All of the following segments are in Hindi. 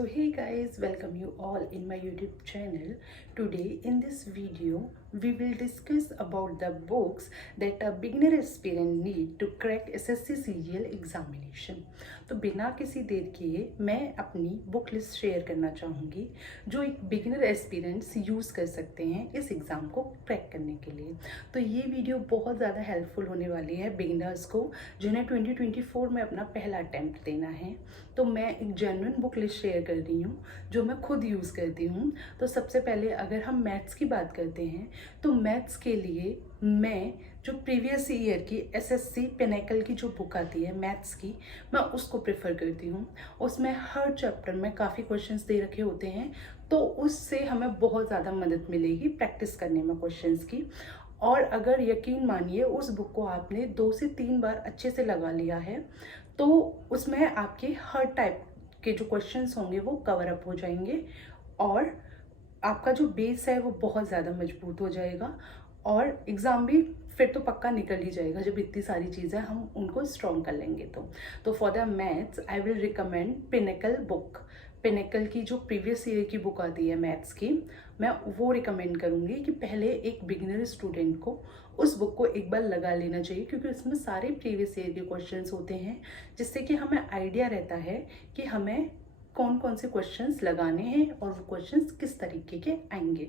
So hey guys, welcome you all in my YouTube channel. Today in this video we will discuss about the books that a beginner aspirant need to crack SSC CGL examination. तो बिना किसी देर किए मैं अपनी बुक लिस्ट शेयर करना चाहूँगी जो एक बिगिनर एस्पिरेंट्स यूज़ कर सकते हैं इस एग्ज़ाम को क्रैक करने के लिए। तो ये वीडियो बहुत ज़्यादा हेल्पफुल होने वाली है बिगिनर्स को जिन्हें 2024 में अपना पहला अटैम्प्ट देना है। तो मैं एक जेन्युइन बुक लिस्ट शेयर कर रही हूँ जो मैं खुद यूज़ करती हूँ। तो सबसे पहले अगर हम मैथ्स की बात करते हैं तो मैथ्स के लिए मैं जो प्रीवियस ईयर की एसएससी पिनेकल की जो बुक आती है मैथ्स की, मैं उसको प्रेफर करती हूँ। उसमें हर चैप्टर में काफ़ी क्वेश्चंस दे रखे होते हैं, तो उससे हमें बहुत ज़्यादा मदद मिलेगी प्रैक्टिस करने में क्वेश्चंस की। और अगर यकीन मानिए उस बुक को आपने 2 से 3 बार अच्छे से लगा लिया है तो उसमें आपके हर टाइप के जो क्वेश्चंस होंगे वो कवर अप हो जाएंगे और आपका जो बेस है वो बहुत ज़्यादा मजबूत हो जाएगा और एग्ज़ाम भी फिर तो पक्का निकल ही जाएगा जब इतनी सारी चीज़ें हम उनको स्ट्रॉन्ग कर लेंगे। तो for the maths I will recommend pinnacle book. Pinnacle की जो प्रीवियस ईयर की बुक आती है मैथ्स की, मैं वो रिकमेंड करूँगी कि पहले एक बिगिनर स्टूडेंट को उस बुक को एक बार लगा लेना चाहिए, क्योंकि उसमें सारे प्रीवियस ईयर के क्वेश्चंस होते हैं जिससे कि हमें आइडिया रहता है कि हमें कौन कौन से क्वेश्चंस लगाने हैं और वो क्वेश्चंस किस तरीके के आएंगे।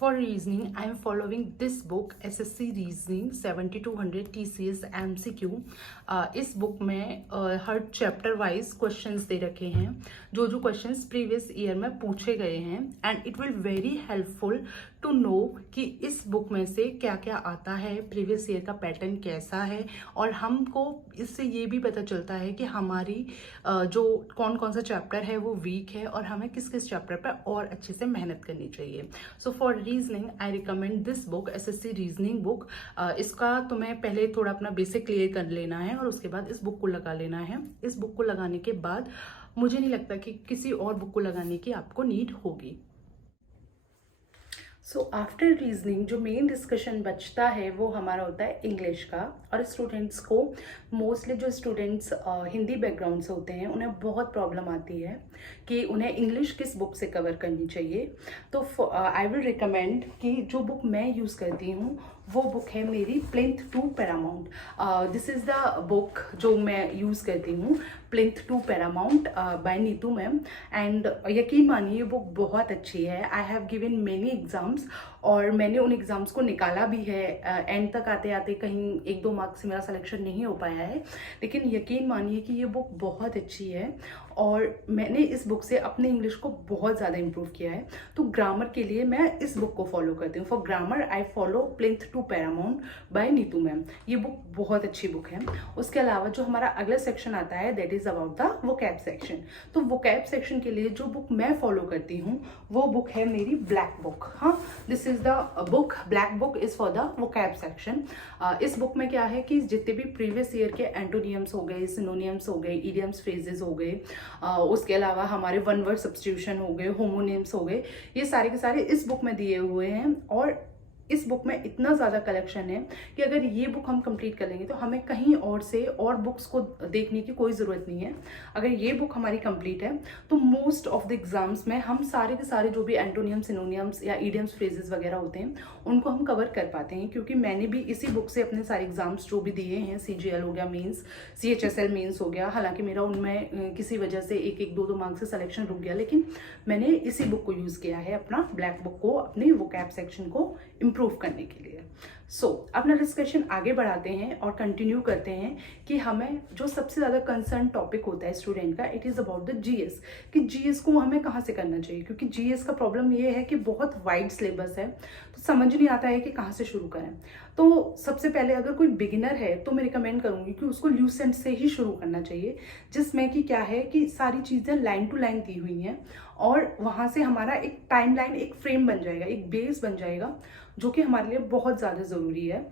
For reasoning, I am following this book SSC Reasoning 7200 TCS MCQ। इस बुक में हर चैप्टर वाइज क्वेश्चंस दे रखे हैं जो क्वेश्चंस प्रीवियस ईयर में पूछे गए हैं, and it will very helpful to know कि इस बुक में से क्या क्या आता है, प्रीवियस ईयर का पैटर्न कैसा है, और हमको इससे ये भी पता चलता है कि हमारी जो कौन कौन सा चैप्टर है वो वीक है और हमें किस किस चैप्टर पर और अच्छे से मेहनत करनी चाहिए। So for reasoning I recommend this book SSC reasoning book. इसका तुम्हें पहले थोड़ा अपना बेसिक क्लियर कर लेना है और उसके बाद इस बुक को लगा लेना है। इस बुक को लगाने के बाद मुझे नहीं लगता कि किसी और बुक को लगाने की आपको नीड होगी। सो आफ्टर रीजनिंग जो मेन डिस्कशन बचता है वो हमारा होता है इंग्लिश का। और स्टूडेंट्स को मोस्टली जो स्टूडेंट्स हिंदी बैकग्राउंड से होते हैं उन्हें बहुत प्रॉब्लम आती है कि उन्हें इंग्लिश किस बुक से कवर करनी चाहिए। तो आई विल रिकमेंड कि जो बुक मैं यूज़ करती हूँ वो बुक है मेरी Plinth to Paramount. This is the book जो मैं यूज़ करती हूँ, Plinth to Paramount by Neetu ma'am. And यकीन मानिए ये बुक बहुत अच्छी है। I have given many exams और मैंने उन एग्ज़ाम्स को निकाला भी है। एंड तक आते आते कहीं 1-2 मार्क्स से मेरा सिलेक्शन नहीं हो पाया है, लेकिन यकीन मानिए कि ये बुक बहुत अच्छी है और मैंने इस बुक से अपने इंग्लिश को बहुत ज़्यादा इम्प्रूव किया है। तो ग्रामर के लिए मैं इस बुक को फॉलो करती हूँ। For grammar I follow Plinth to Paramount by Neetu ma'am. ये बुक बहुत अच्छी बुक है। उसके अलावा जो हमारा अगला सेक्शन आता है that is about the vocab section. तो वोकैब सेक्शन के लिए जो बुक मैं फॉलो करती हूँ वो बुक है मेरी ब्लैक बुक। हाँ, this is the book, black book is for the vocab section. इस बुक में क्या है कि जितने भी प्रीवियस ईयर के एंटोनियम्स हो गए, सिनोनियम्स हो गए, इडियम्स, फ्रेजेस हो गए, उसके अलावा हमारे वन वर्ड सब्स्टिट्यूशन हो गए, होमोनिम्स हो गए, ये सारे के सारे इस बुक में दिए हुए हैं। और इस बुक में इतना ज़्यादा कलेक्शन है कि अगर ये बुक हम कंप्लीट कर लेंगे तो हमें कहीं और से और बुक्स को देखने की कोई ज़रूरत नहीं है। अगर ये बुक हमारी कंप्लीट है तो मोस्ट ऑफ द एग्जाम्स में हम सारे के सारे जो भी एंटोनियम्स, सिनोनियम्स या इडियम्स, फ्रेजेस वगैरह होते हैं उनको हम कवर कर पाते हैं, क्योंकि मैंने भी इसी बुक से अपने सारे एग्जाम्स जो भी दिए हैं, CGL हो गया मेंस, CHSL मेंस हो गया, हालांकि मेरा उनमें किसी वजह से 1-2 मार्क्स से सिलेक्शन रुक गया, लेकिन मैंने इसी बुक को यूज़ किया है, अपना ब्लैक बुक को, अपने वोकैब सेक्शन को इम्प्रूव करने के लिए। अपना डिस्कशन आगे बढ़ाते हैं और कंटिन्यू करते हैं कि हमें जो सबसे ज़्यादा कंसर्न टॉपिक होता है स्टूडेंट का, it is about the GS, कि GS को हमें कहाँ से करना चाहिए, क्योंकि GS का प्रॉब्लम ये है कि बहुत वाइड सिलेबस है तो समझ नहीं आता है कि कहाँ से शुरू करें। तो सबसे पहले अगर कोई बिगिनर है तो मैं रिकमेंड करूँगी कि उसको ल्यूसेंट से ही शुरू करना चाहिए, जिसमें कि क्या है कि सारी चीज़ें लाइन टू लाइन दी हुई हैं और वहाँ से हमारा एक टाइमलाइन, एक फ्रेम बन जाएगा, एक बेस बन जाएगा, जो कि हमारे लिए बहुत ज़्यादा ज़रूरी है।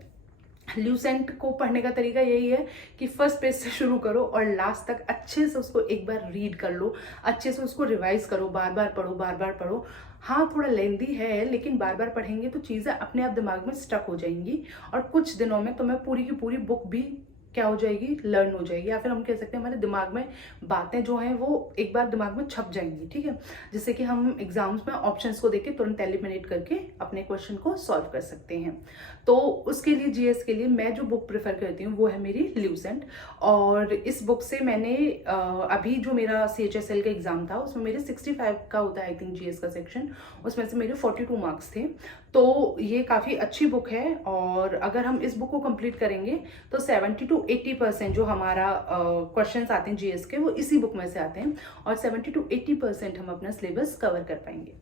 ल्यूसेंट को पढ़ने का तरीका यही है कि फर्स्ट पेज से शुरू करो और लास्ट तक अच्छे से उसको एक बार रीड कर लो, अच्छे से उसको रिवाइज करो, बार बार पढ़ो, बार बार पढ़ो। हाँ, थोड़ा लेंदी है लेकिन बार बार पढ़ेंगे तो चीज़ें अपने आप दिमाग में स्टक हो जाएंगी और कुछ दिनों में तुम्हें पूरी की पूरी बुक भी क्या हो जाएगी, लर्न हो जाएगी, या फिर हम कह सकते हैं हमारे दिमाग में बातें जो हैं वो एक बार दिमाग में छप जाएंगी, ठीक है, जिससे कि हम एग्जाम्स में ऑप्शंस को देख के तुरंत एलिमिनेट करके अपने क्वेश्चन को सॉल्व कर सकते हैं। तो उसके लिए जीएस के लिए मैं जो बुक प्रेफर करती हूँ वो है मेरी ल्यूसेंट, और इस बुक से मैंने अभी जो मेरा CHSL का एग्जाम था उसमें मेरे 65 का होता है आई थिंक जीएस का सेक्शन, उसमें से मेरे 42 मार्क्स थे। तो ये काफ़ी अच्छी बुक है, और अगर हम इस बुक को कंप्लीट करेंगे तो 70 to 80% जो हमारा क्वेश्चंस आते हैं जीएस के वो इसी बुक में से आते हैं, और 70 to 80% हम अपना सिलेबस कवर कर पाएंगे।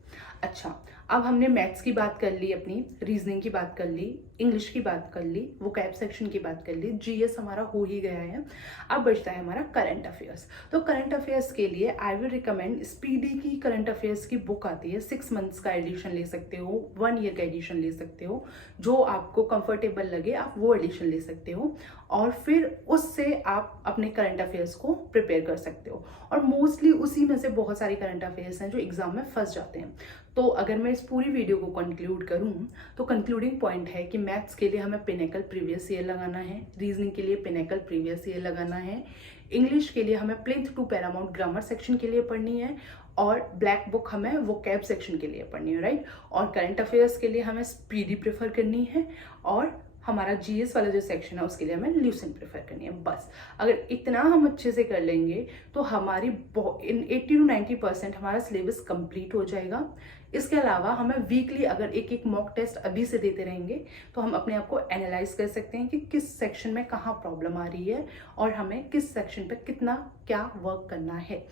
अच्छा, अब हमने मैथ्स की बात कर ली, अपनी रीजनिंग की बात कर ली, इंग्लिश की बात कर ली, वोकैब सेक्शन की बात कर ली, जीएस हमारा हो ही गया है। अब बचता है हमारा करंट अफेयर्स। तो करंट अफेयर्स के लिए आई विल रिकमेंड स्पीडी की करंट अफेयर्स की बुक आती है, 6 मंथ्स का एडिशन ले सकते हो, 1 ईयर का एडिशन ले सकते हो, जो आपको कंफर्टेबल लगे आप वो एडिशन ले सकते हो, और फिर उससे आप अपने करंट अफेयर्स को प्रिपेयर कर सकते हो। और मोस्टली उसी में से बहुत सारे करंट अफेयर्स हैं जो एग्जाम में फंस जाते हैं। तो अगर मैं इस पूरी वीडियो को कंक्लूड करूं तो कंक्लूडिंग पॉइंट है कि मैथ्स के लिए हमें पिनेकल प्रीवियस ईयर लगाना है, रीजनिंग के लिए पिनेकल प्रीवियस ईयर लगाना है, इंग्लिश के लिए हमें Plinth to Paramount grammar section के लिए पढ़नी है, और ब्लैक बुक हमें वोकैब सेक्शन के लिए पढ़नी है, राइट। और करंट अफेयर्स के लिए हमें स्पीडी प्रेफर करनी है, और हमारा जीएस वाला जो सेक्शन है उसके लिए हमें ल्यूसेंट प्रेफर करनी है। बस अगर इतना हम अच्छे से कर लेंगे तो हमारी इन 80 to 90% हमारा सिलेबस कंप्लीट हो जाएगा। इसके अलावा हमें वीकली अगर एक एक मॉक टेस्ट अभी से देते रहेंगे तो हम अपने आप को एनालाइज कर सकते हैं कि किस सेक्शन में कहाँ प्रॉब्लम आ रही है और हमें किस सेक्शन पर कितना क्या वर्क करना है।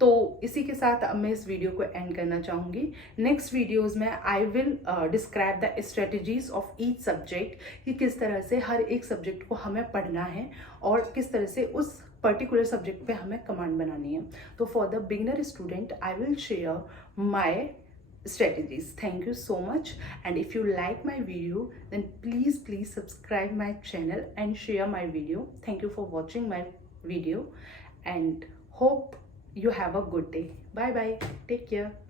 तो इसी के साथ अब मैं इस वीडियो को एंड करना चाहूँगी। नेक्स्ट वीडियोज़ में I will describe the strategies of each subject, कि किस तरह से हर एक सब्जेक्ट को हमें पढ़ना है और किस तरह से उस पर्टिकुलर सब्जेक्ट पे हमें कमांड बनानी है। तो for the beginner student I will share my strategies. Thank you so much, and if you like my video then please subscribe my channel and share my video. Thank you for watching my video and hope you have a good day. Bye bye, take care.